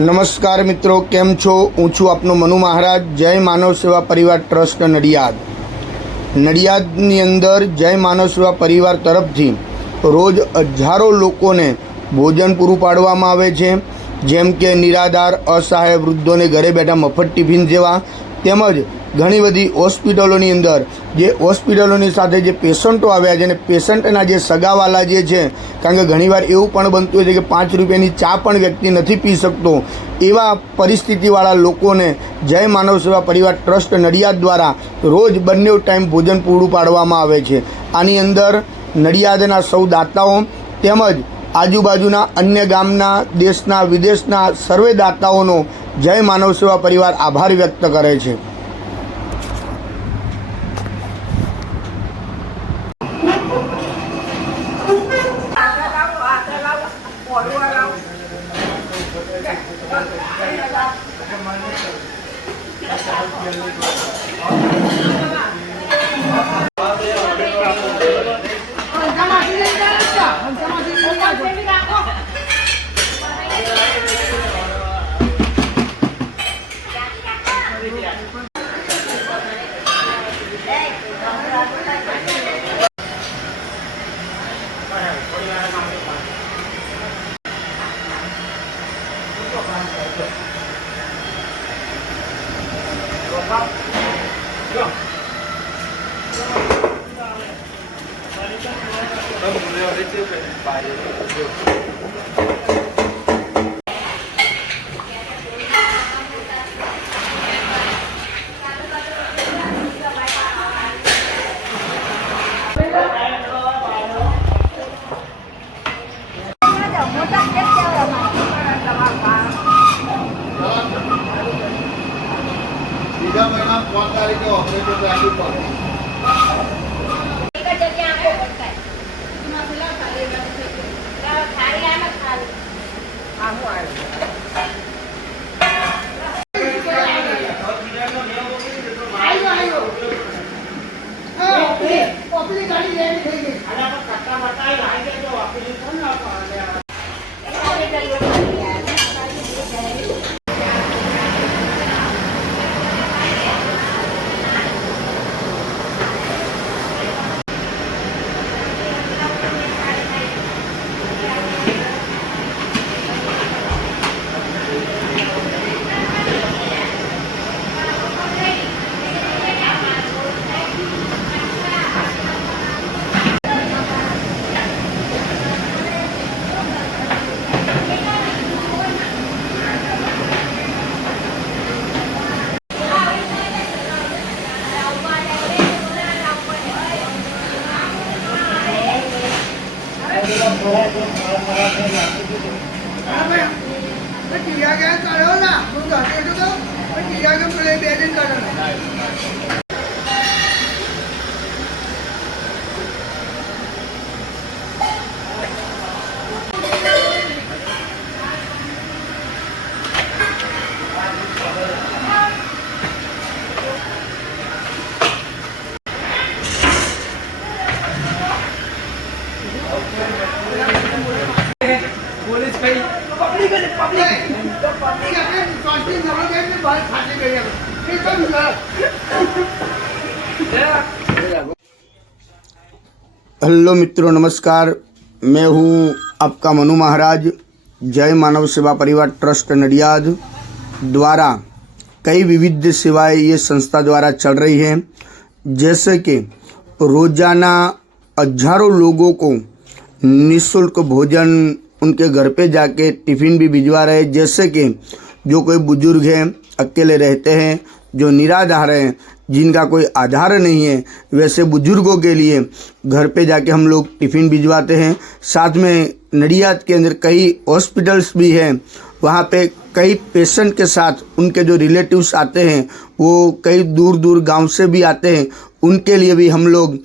नमस्कार मित्रों, केम छो? हूँ छूँ आपनो मनु महाराज। जय मानव सेवा परिवार ट्रस्ट नडियादनी अंदर जय मानव सेवा परिवार तरफथी रोज हजारों लोकोने भोजन पूरुं पाडवामां आवे छे, जेम के निराधार असहाय वृद्धोने घरे बैठा मफत टिफिन जेवा तेमज घणी बधी होस्पिटलोनी अंदर जे होस्पिटलोनी साथे जे पेशंटो आव्या छे ने पेशंटना जे सगावाला जे छे, कारण के घणीवार एवुं पण बनतुं होय छे के 5 રૂપિયાની ચા पण व्यक्ति नहीं पी सकतो, एवा परिस्थितिवाळा लोकोने जय मानव सेवा परिवार ट्रस्ट नडियाद द्वारा रोज बंने टाइम भोजन पूरुं पाडवामां आवे छे। आनी अंदर नडियादना सौ दाताओ तेमज आजुबाजुना अन्य गामना देशना विदेशना सर्वे दाताओनो जय मानव सेवा परिवार आभार व्यक्त करे छे। બીજા મહિના 3 તારીખે ઓપરેશન રાખવું પડે। हेलो मित्रों, नमस्कार। मैं हूँ आपका मनु महाराज। जय मानव सेवा परिवार ट्रस्ट नडियाद द्वारा कई विविध सेवाएं ये संस्था द्वारा चल रही है, जैसे कि रोजाना हजारों लोगों को निःशुल्क भोजन उनके घर पे जाके टिफ़िन भी भिजवा रहे हैं। जैसे कि जो कोई बुजुर्ग हैं, अकेले रहते हैं, जो निराधार हैं, जिनका कोई आधार नहीं है, वैसे बुजुर्गों के लिए घर पे जाके हम लोग टिफ़िन भिजवाते हैं। साथ में नडियाद के अंदर कई हॉस्पिटल्स भी हैं, वहाँ पे कई पेशेंट के साथ उनके जो रिलेटिव्स आते हैं वो कई दूर दूर गांव से भी आते हैं उनके लिए भी हम लोग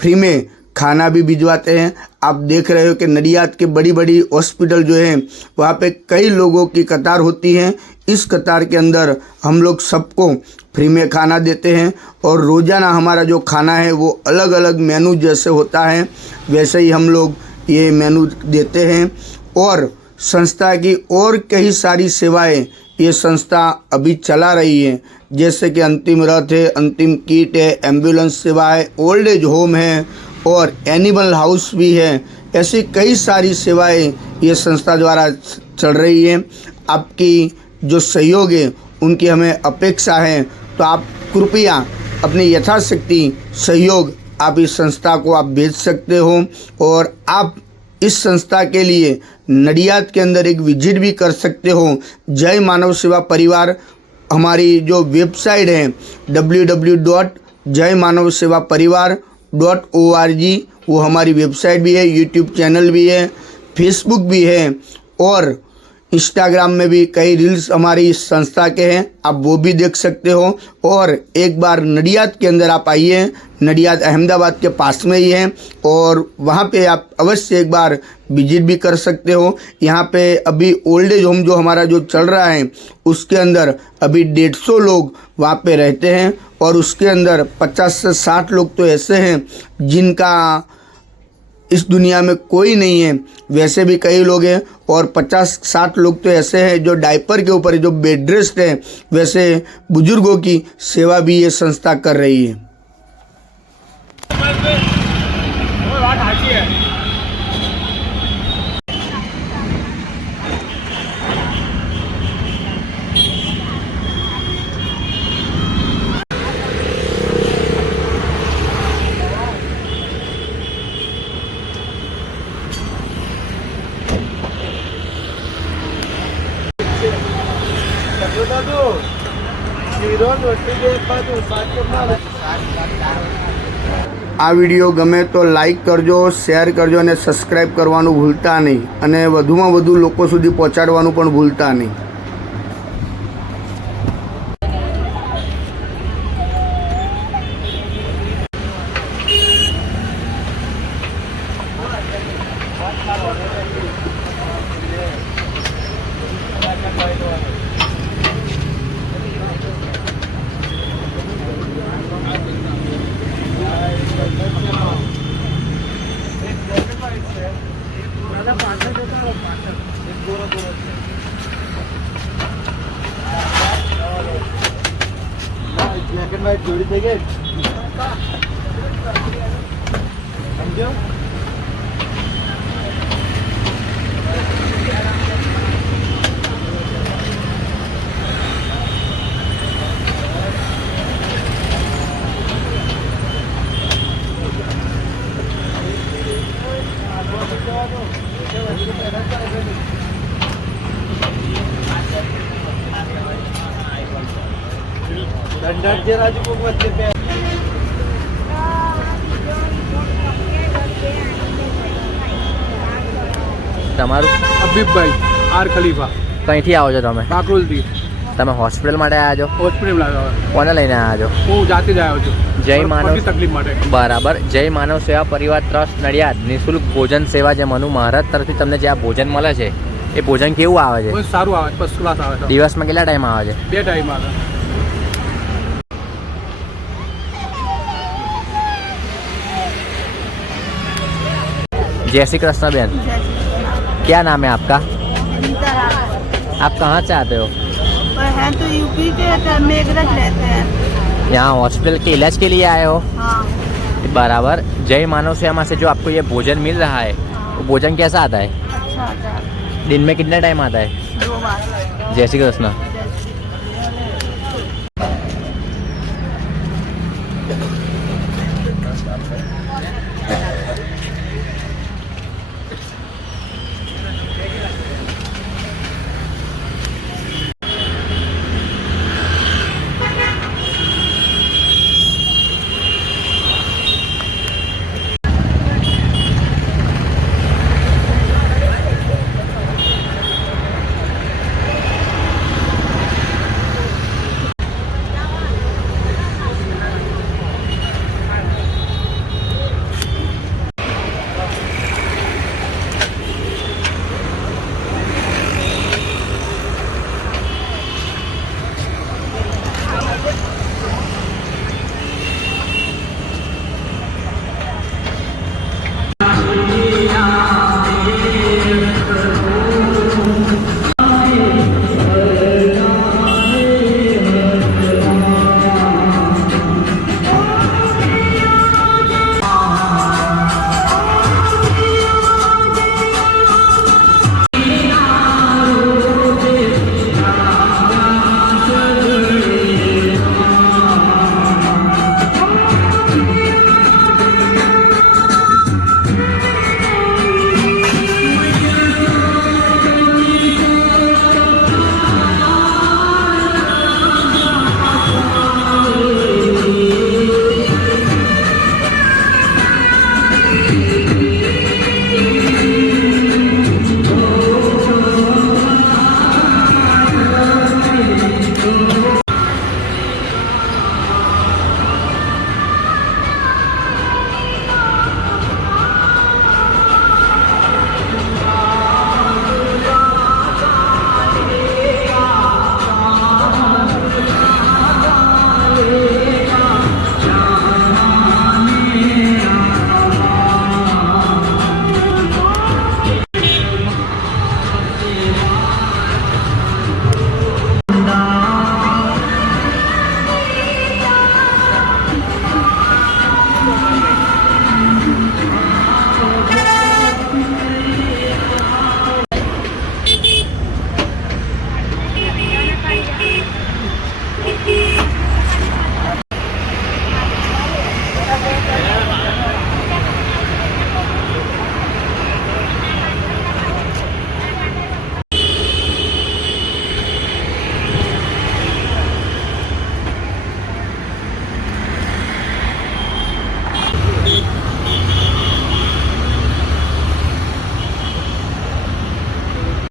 फ्री में खाना भी भिजवाते हैं। आप देख रहे हो कि नडियाद के बड़ी बड़ी हॉस्पिटल जो है वहाँ पे कई लोगों की कतार होती है। इस कतार के अंदर हम लोग सबको फ्री में खाना देते हैं और रोज़ाना हमारा जो खाना है वो अलग अलग मेनू जैसे होता है वैसे ही हम लोग ये मेनू देते हैं। और संस्था की और कई सारी सेवाएं ये संस्था अभी चला रही है, जैसे कि अंतिम रथ है, अंतिम किट है, एम्बुलेंस सेवा है, ओल्ड एज होम है और एनिमल हाउस भी है। ऐसी कई सारी सेवाएं ये संस्था द्वारा चल रही है। आपकी जो सहयोग है उनकी हमें अपेक्षा है, तो आप कृपया अपनी यथाशक्ति सहयोग आप इस संस्था को आप भेज सकते हो। और आप इस संस्था के लिए नडियाद के अंदर एक विजिट भी कर सकते हो। जय मानव सेवा परिवार हमारी जो वेबसाइट है www.jaymanavsevaparivar.org वो हमारी वेबसाइट भी है, यूट्यूब चैनल भी है, फेसबुक भी है और इंस्टाग्राम में भी कई रील्स हमारी इस संस्था के हैं, आप वो भी देख सकते हो। और एक बार नडियाद के अंदर आप आइए, नडियाद अहमदाबाद के पास में ही है और वहाँ पे आप अवश्य एक बार विजिट भी कर सकते हो। यहाँ पे अभी ओल्ड एज होम जो हमारा जो चल रहा है उसके अंदर अभी 150 लोग वहाँ पे रहते हैं और उसके अंदर 50 से 60 लोग तो ऐसे हैं जिनका इस दुनिया में कोई नहीं है, वैसे भी कई लोग हैं और 50-60 लोग तो ऐसे हैं जो डायपर के ऊपर जो बेड रेस्ट है, वैसे बुजुर्गों की सेवा भी ये संस्था कर रही है। આ વિડીયો ગમે તો લાઈક કરજો, શેર કરજો અને સબસ્ક્રાઈબ કરવાનું ભૂલતા નહીં અને વધુમાં વધુ લોકો સુધી પહોંચાડવાનું પણ ભૂલતા નહીં। ब्लैक एंड व्हाइट जोड़ी देंगे समझो। दंडात जे राजू को मत पे તમારું હબીબભાઈ આર ખલીફા કંઈથી આવો છો તમે? કાકરોલથી। તમે હોસ્પિટલ માટે આવ્યા છો? હોસ્પિટલ આવ્યો કોને લઈને આવ્યા છો? હું જાતે જ આવ્યો છું જય માનવ પગની તકલીફ માટે। બરાબર। જય માનવ સેવા પરિવાર ટ્રસ્ટ નડિયાદ નિઃશુલ્ક ભોજન સેવા જે મનુ મહારાજ તરફથી તમને જે આ ભોજન મળે છે એ ભોજન કેવું આવે છે? બહુ સારું આવે, ફર્સ્ટ ક્લાસ આવે છે। દિવસમાં કેટલા ટાઈમ આવે છે? 2 ટાઈમ આવે। जय श्री कृष्ण बहन, क्या नाम है आपका? आप कहाँ से आते हो? पर हैं तो यूपी के मेघरज रहते हैं। यहाँ हॉस्पिटल के इलाज के लिए आए हो? हाँ। बराबर। जय मानव सेवा से जो आपको ये भोजन मिल रहा है वो भोजन कैसा आता है? अच्छा अच्छा। दिन में कितने टाइम आता है? 2 बार। जय श्री कृष्ण।